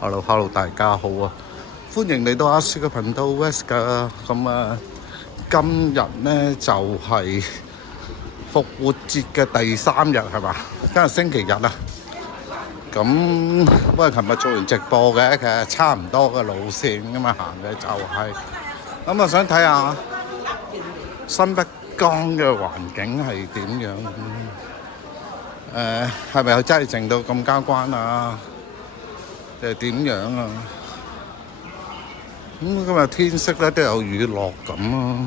Hello，大家好啊！歡迎嚟到阿雪嘅頻道 West 㗎。今日呢就係復活節嘅第3日係嘛？今日星期日啊。不過琴日做完直播嘅，其實差唔多嘅路線㗎嘛，行嘅就係我想睇下新北江嘅環境係點樣？係咪真係靜到咁交關啊？定係點樣啊？今日天色咧都有雨落咁啊，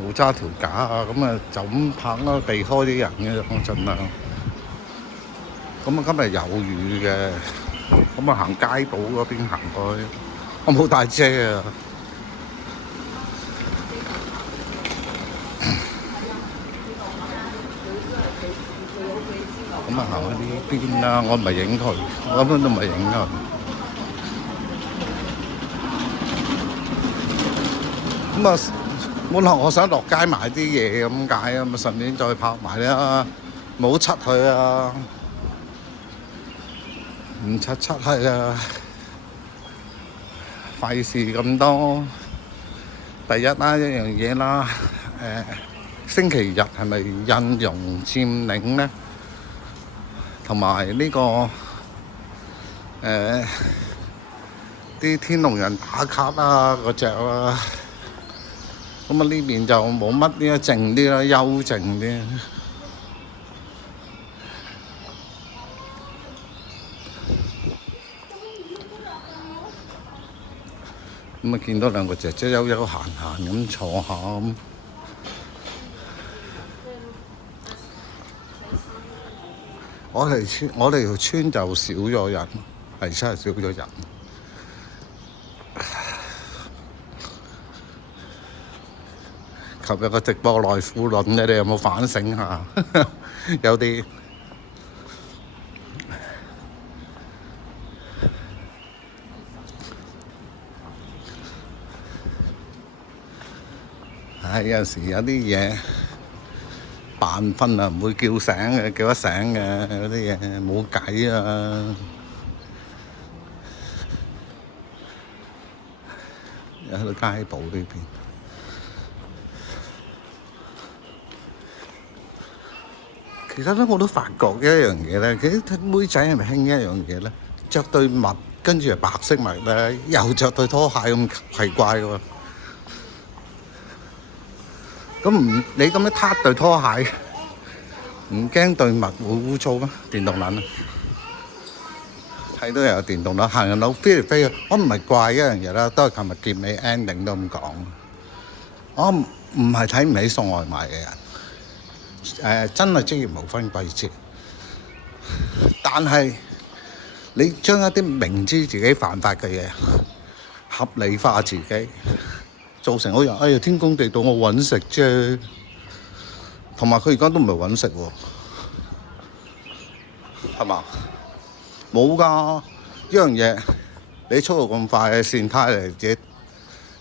冇揸條架啊，就咁拍啦，避開啲人嘅盡量。今日有雨嘅，行街島嗰邊行過去，我冇帶遮啊。行去呢邊啦，我唔係影佢，我根本都唔係影佢。本來我想落街買啲嘢咁解啊，順便再拍埋啦，冇出去啊，唔出去啊，費事咁多。第一啦，一樣嘢啦，星期日係咪印傭佔領呢？同埋呢個啲天龍人打卡啊嗰隻啦，呢邊就冇乜啲，靜啲啦，幽靜啲。見到兩個姐姐悠悠閒閒咁坐下咁。我哋條村就少咗人，係真係少咗人。琴日個直播內褲論，你哋有冇反省下？有啲有陣時有啲嘢扮瞓啊，唔會叫醒嘅，叫得醒嘅嗰啲嘢冇計啊！喺度街道呢邊，其實咧我都發覺一樣嘢咧，其實妹仔係咪興一樣嘢咧？着對襪，跟住係白色襪咧，又着對拖鞋咁奇怪喎。你咁樣撻對拖鞋，唔驚對襪會污糟咩？電動撚啊！睇到有電動撚，行人路飛嚟飛去，我唔係怪一樣嘢啦，都係琴日結尾 ending 都咁講。我唔係睇唔起送外賣嘅人，真係職業無分貴賤。但係你將一啲明知自己犯法嘅嘢合理化自己，造成好似天公地道，我揾食啫。同埋佢而家都唔係揾食喎，係嘛？冇㗎，一樣嘢你速度咁快，線胎嚟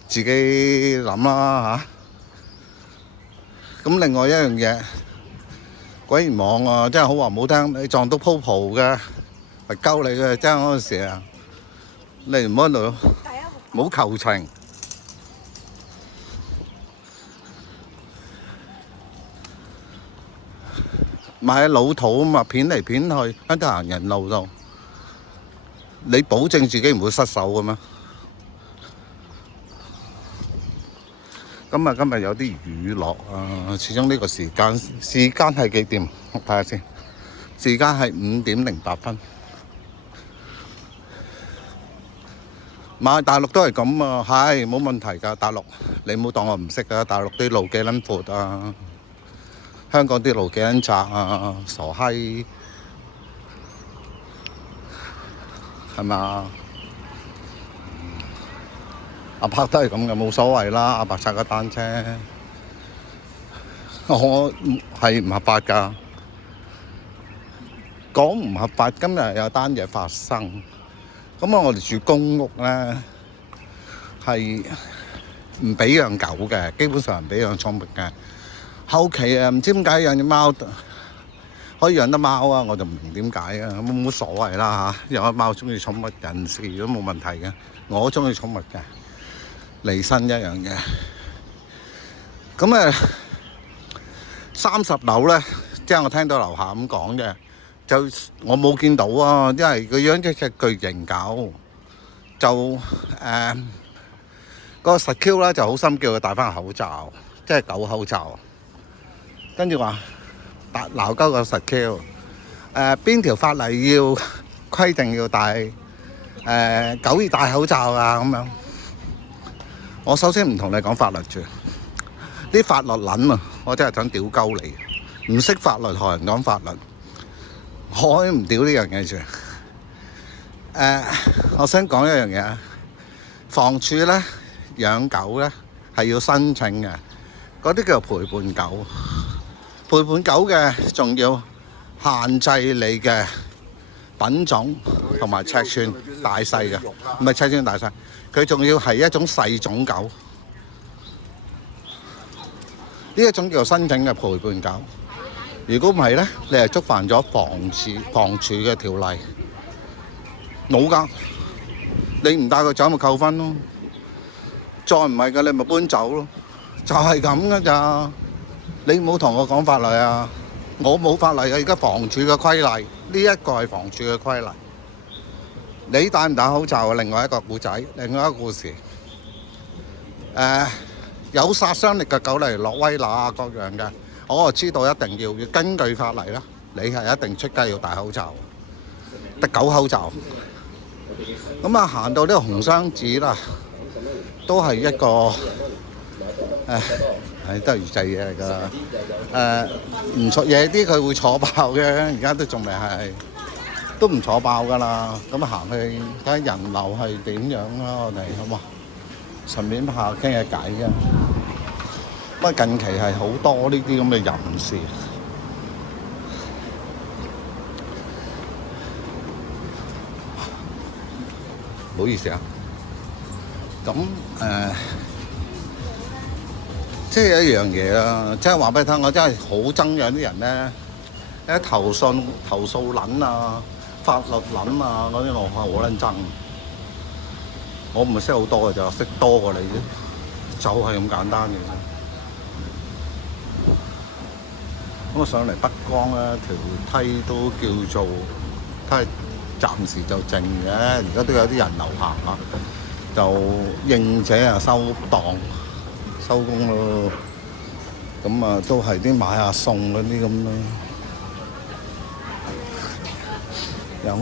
自己諗啦嚇。另外一樣嘢，鬼唔網啊，真係好話唔好聽，你撞到鋪蒲嘅係鳩你嘅，真係嗰陣時啊，你唔好喺度冇求情。買老土啊嘛，片嚟片去喺條行人路度，你保證自己唔會失手嘅咩？今日有啲雨落啊，始終呢個時間係幾點？我睇下先，時間係5:08。買大陸都係咁啊，係冇問題㗎。大陸你唔好當我唔識㗎，大陸啲路幾撚闊啊！香港啲路幾撚窄啊，傻閪，係嘛？阿伯都係咁嘅，冇所謂啦。阿伯踩個單車，我係唔合法㗎。講唔合法，今日有單嘢發生。我哋住公屋咧，係唔俾養狗嘅，基本上唔俾養寵物嘅。後期唔知點解養隻貓，可以養得貓啊，我就唔明點解啊，冇所謂啦嚇。養得貓中意寵物人士都冇問題嘅，我中意寵物嘅，離身一樣嘅。咁30樓咧，即係我聽到樓下咁講嘅，就我冇見到啊，因為佢養一隻巨型狗，就個實 Q 咧就好心叫佢戴翻個口罩，即係狗口罩，跟住話鬧鳩個實 Q，邊條法例要規定要戴狗要戴口罩啊咁樣。我首先唔同你講法律住，啲法律撚啊，我真係想屌鳩你，唔識法律學人講法律，我唔屌呢樣嘢住。我想講一樣嘢，房署咧養狗咧係要申請嘅，嗰啲叫做陪伴狗。陪伴狗嘅仲要限制你嘅品種同埋尺寸大細嘅，唔係尺寸大細，佢仲要係一種細種狗。呢一種叫做申請嘅陪伴狗。如果唔係咧，你係觸犯咗房署嘅條例，冇㗎。你唔帶佢走咪扣分咯，再唔係嘅你咪搬走咯，就係咁㗎咋。你唔好同我講法例啊，我冇法例啊，而家房署嘅規例，呢一個係房署嘅規例。你戴唔戴口罩啊？另外一個故仔，另外一個故事。有殺傷力嘅狗嚟諾威拿啊各樣嘅，我就知道一定要根據法例啦，你係一定出街要戴口罩，戴狗口罩。咁啊行到呢個紅雙子啦，都係一個都係預製嘢嚟㗎。唔錯嘢啲佢會坐爆嘅，而家都仲未係，都唔坐爆㗎啦。咁行去睇下人流係點樣啦，我哋好嘛？順便下傾下偈嘅。不過近期係好多呢啲咁嘅人士，唔好意思啊。咁即係一樣嘢啊！即係話俾你聽，我真係好憎有啲人咧，一投訴撚啊、法律撚啊嗰啲，我係好撚憎。我唔係識好多嘅就識多過你啫，就係咁簡單嘅啫。咁我上嚟北江咧，條梯都叫做梯，暫時就靜嘅，而家都有啲人流行啊，就應者啊收檔。收工咯，咁啊都係啲買下餸嗰啲咁咯，有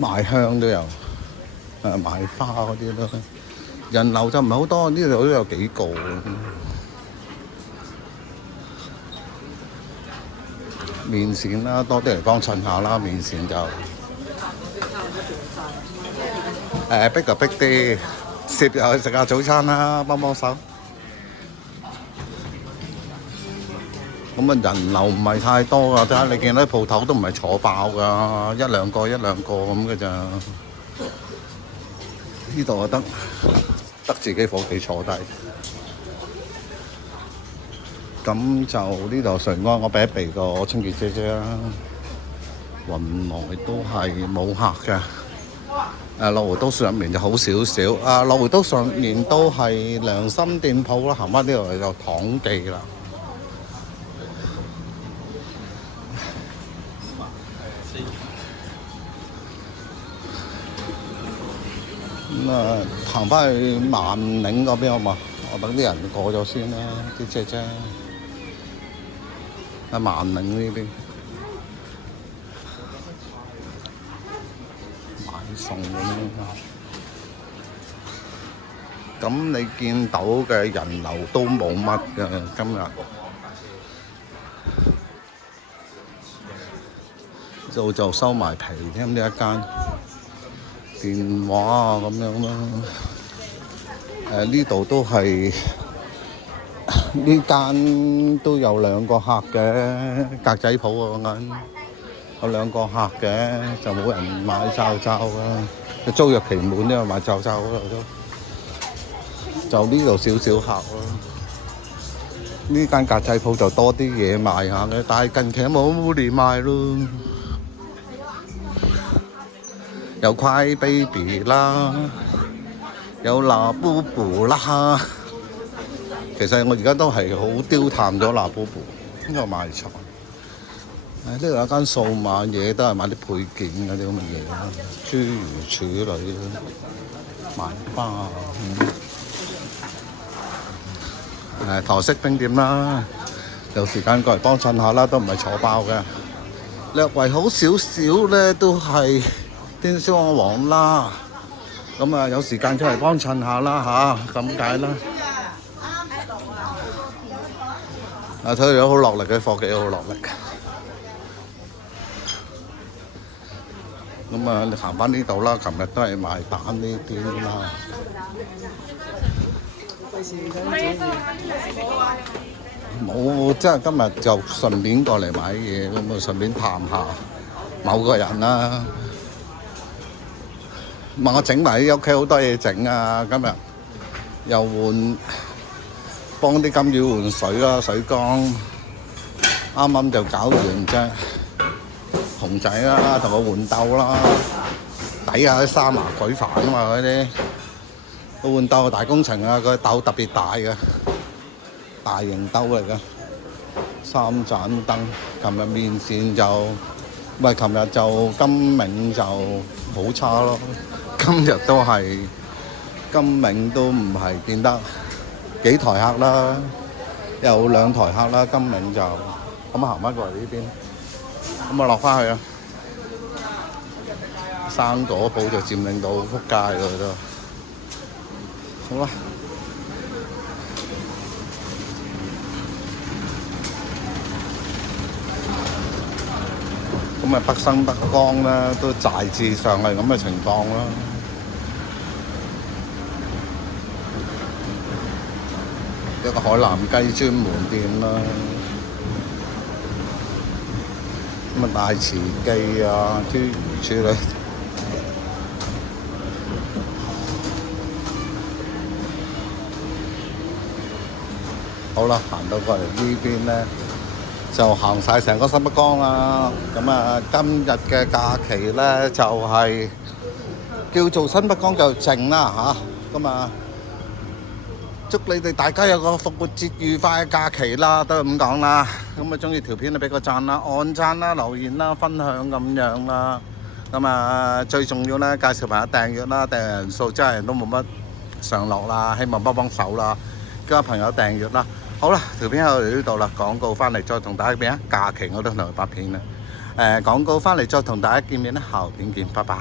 賣香都有，賣花嗰啲咯。人流就唔係好多，呢度都有幾個。麵線啦，多啲嚟幫襯下啦，麵線就逼就逼啲。攝入去食下早餐啦，幫手。咁啊人流唔係太多㗎，睇下你見到啲鋪頭都唔係坐爆㗎，一兩個咁嘅咋。呢度就得自己伙計坐低。咁就呢度順安，我避一避個清潔姐姐啦。雲來都係冇客嘅。羅湖都上面就好少少，羅湖都上面都係良心店鋪啦，行翻呢度就唐記啦。咁行翻去萬寧嗰邊好嘛？我等啲人過咗先啦，啲姐姐喺萬寧呢邊。餸咁你見到嘅人流都冇乜嘅今日，就收埋皮添，呢一間電話啊咁樣啦。呢度都係呢間都有兩個客嘅格仔鋪啊講緊。有兩個客嘅，就冇人買罩㗎。租約期滿都有買罩嗰度都，就呢度少少客咯。呢間格仔鋪就多啲嘢賣下嘅，但係近期冇嚟賣咯。有快 baby 啦，有辣布布啦。其實我而家都係好丟淡咗辣布布，呢個賣菜。呢度有間數碼嘢，都係買啲配件嗰啲咁嘅嘢啦，諸如此類啦，賣花台式冰店啦，有時間過嚟幫襯下啦，都唔係坐包嘅。略為好少少咧，都係天燒鵝王啦。咁啊，有時間出嚟幫襯下啦嚇，咁解啦。睇佢哋好落力嘅，夥計好落力。咁啊，你行翻呢度啦，琴日都係賣蛋呢啲啦。冇，即係今日就順便過嚟買嘢，咁啊順便探下某個人啦。問我整埋屋企好多嘢整啊！今日又幫啲金魚換水啦，水缸啱啱就搞完啫。熊仔啦，同佢換竇啦，抵下啲沙麻鬼煩啊嘛嗰啲。佢換竇大工程啊，個竇特別大嘅，大型竇嚟嘅。3盞燈，琴日面線就，琴日就金明就好差咯。今日都係金明都唔係見得幾台客啦，有2台客啦，金明就咁行翻過嚟呢邊。咁啊落翻去啊！生果鋪就佔領到撲街㗎都。好啦，咁啊北生北江咧都大致上係咁嘅情況啦。一個海南雞專門店啦。咁啊大慈記啊，諸如此類。好啦，行到過嚟呢邊咧，就行晒成個新北江啦。咁啊，今日嘅假期咧就係叫做新北江就靜啦嚇。咁啊，祝你哋大家有個復活節愉快嘅假期啦，都係咁講啦。咁啊，中意條片就俾個讚啦、按讚啦、留言啦、分享咁樣啦。咁啊，最重要咧，介紹朋友訂閱啦，訂閱人數真係都冇乜上落啦，希望幫手啦，叫朋友訂閱啦。好啦，條片喺度呢度啦，廣告翻嚟再同大家見面啊！假期我都同佢拍片啦。廣告翻嚟再同大家見面啦，後片見，拜拜。